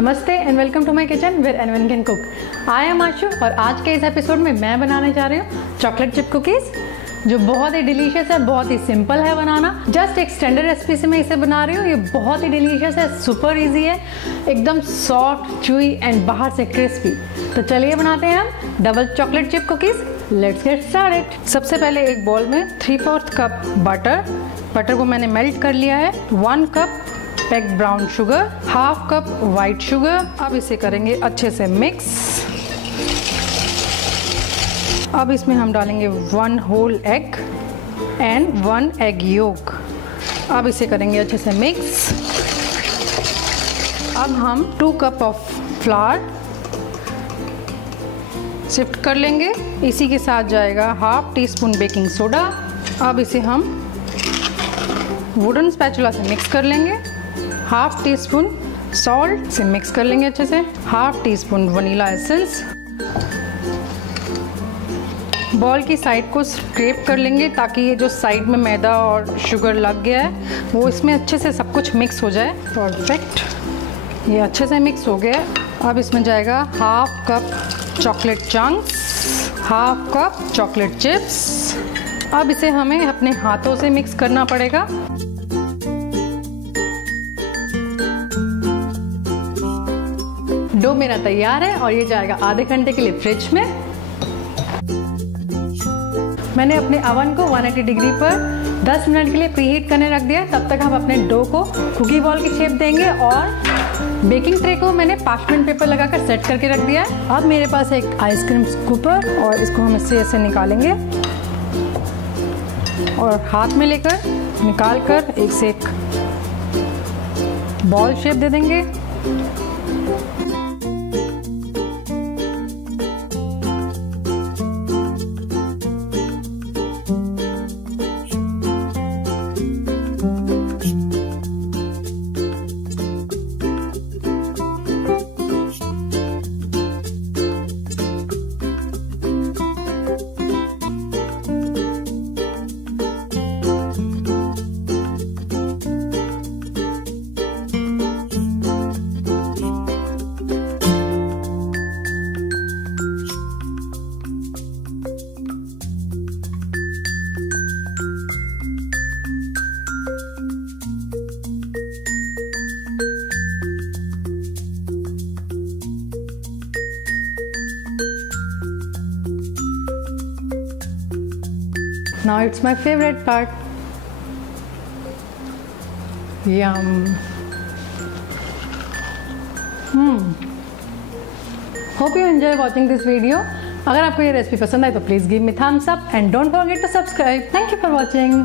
नमस्ते and welcome to my kitchen where anyone can cook. I am Ashu और आज के इस एपिसोड में मैं बनाने जा रही हूँ चॉकलेट चिप कुकीज़, जो बहुत ही डिलीशियस है, बहुत ही सिंपल है बनाना। जस्ट एक स्टैंडर्ड रेसिपी से मैं इसे बना रही हूँ। ये बहुत ही डिलीशियस है, सुपर इजी है, एकदम सॉफ्ट, च्यूई एंड बाहर से क्रिस्पी। तो चलिए बनाते हैं हम double chocolate chip cookies. Let's get started. सबसे पहले एक बाउल में 3/4 कप बटर को मैंने मेल्ट कर लिया है। 1 cup packed brown sugar, 1/2 cup white sugar. अब इसे करेंगे अच्छे से मिक्स। अब इसमें हम डालेंगे 1 whole egg and 1 egg yolk. अब इसे करेंगे अच्छे से मिक्स। अब हम 2 कप ऑफ फ्लावर शिफ्ट कर लेंगे। इसी के साथ जाएगा 1/2 टीस्पून बेकिंग सोडा। अब इसे हम वुडन स्पैचुला से मिक्स कर लेंगे। 1/2 टीस्पून सॉल्ट से मिक्स कर लेंगे अच्छे से। 1/2 टीस्पून वनीला एसेंस। बॉल की साइड को स्क्रैप कर लेंगे ताकि ये जो साइड में मैदा और शुगर लग गया है वो इसमें अच्छे से सब कुछ मिक्स हो जाए। परफेक्ट, ये अच्छे से मिक्स हो गया। अब इसमें जाएगा 1/2 cup chocolate chunks, 1/2 cup chocolate chips. अब इसे हमें अपने हाथों से मिक्स करना पड़ेगा। डो मेरा तैयार है और ये जाएगा आधे घंटे के लिए फ्रिज में। मैंने अपने अवन को 180 डिग्री पर 10 मिनट के लिए प्रीहीट करने रख दिया। तब तक हम अपने डो को कुकी बॉल की शेप देंगे और बेकिंग ट्रे को मैंने पार्चमेंट पेपर लगाकर सेट करके रख दिया है। अब मेरे पास एक आइसक्रीम स्कूपर और इसको हम इससे ऐसे निकालेंगे और हाथ में लेकर निकाल कर एक से एक बॉल शेप दे देंगे। Now it's my favorite part. Yum. Hope you enjoy watching this video. अगर आपको ये रेसिपी पसंद आए तो please give me thumbs up and don't forget to subscribe. Thank you for watching.